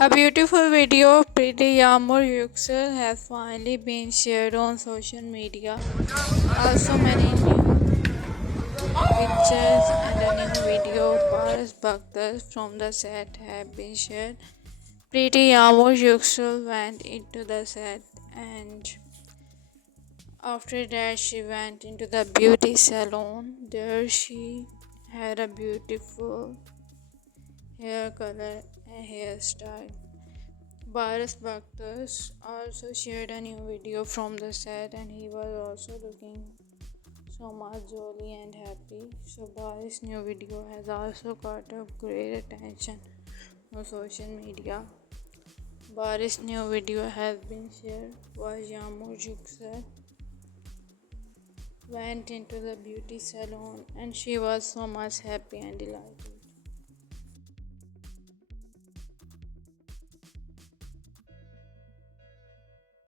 A beautiful video of pretty Yagmur Yuksel has finally been shared on social media. Also, many new pictures and a new video of Baris baktas from the set have been shared. Pretty Yagmur Yuksel went into the set, and after that she went into the beauty salon. There she had a beautiful hair color and hairstyle. Baris Baktas also shared a new video from the set, and he was also looking so much jolly and happy. So Baris' new video has also got a great attention on social media. Baris' new video has been shared was Yagmur Yuksel went into the beauty salon, and she was so much happy and delighted.